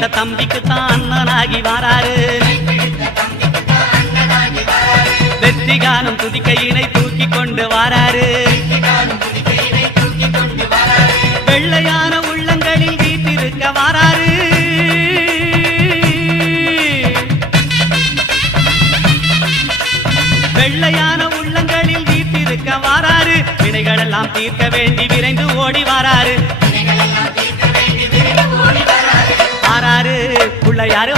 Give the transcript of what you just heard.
பிடித்த தம்பிக்கு தான் அண்ணனாகி வாராரு வெற்றி காணும் துதிக்கையினை தூக்கி கொண்டு வாராரு வெள்ளையான உள்ளங்களில் வீட்டிருக்க வாராரு வெள்ளையான உள்ளங்களில் வீட்டிருக்க வாராரு வினைகளெல்லாம் தீர்க்க வேண்டி விரைந்து ஓடி வாராரு வாராரு பிள்ளையாரு